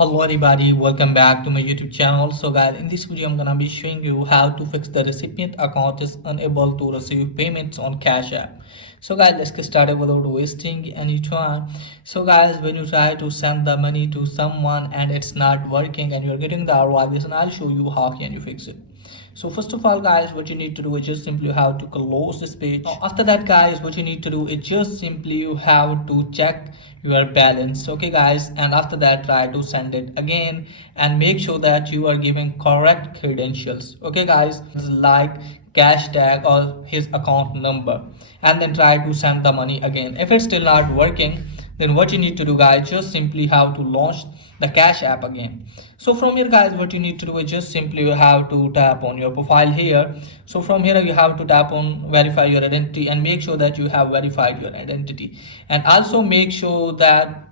Hello everybody, welcome back to my YouTube channel. So guys, in this video I'm gonna be showing you how to fix the recipient account is unable to receive payments on Cash App. So guys, let's get started without wasting any time. So guys, when you try to send the money to someone and it's not working and you're getting the error like this, and I'll show you how can you fix it. So first of all guys, what you need to do is just simply you have to close this page. Now, after that guys, what you need to do is just simply you have to check your balance. Okay guys, and after that try to send it again and make sure that you are giving correct credentials. Okay guys, like cash tag or his account number, and then try to send the money again. If it's still not working, then what you need to do guys, just simply have to launch the Cash App again. So from here guys, what you need to do is just simply you have to tap on your profile here. So from here you have to tap on verify your identity and make sure that you have verified your identity, and also make sure that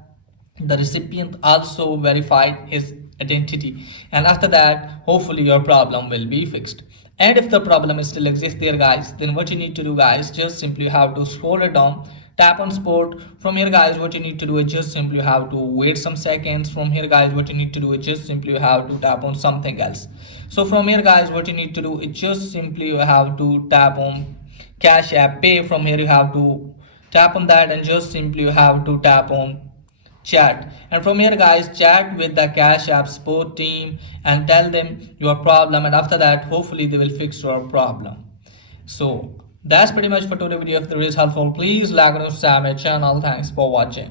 the recipient also verified his identity, and after that hopefully your problem will be fixed. And if the problem still exists there guys, then what you need to do guys, just simply have to scroll it down, tap on support. From here guys, what you need to do is just simply have to wait some seconds. From here guys, what you need to do is just simply have to tap on something else. So from here guys, what you need to do is just simply you have to tap on Cash App Pay. From here you have to tap on that and just simply you have to tap on chat, and from here guys, chat with the Cash App support team and tell them your problem, and after that hopefully they will fix your problem. So that's pretty much for today's video. If the video is helpful, please like and subscribe my channel. Thanks for watching.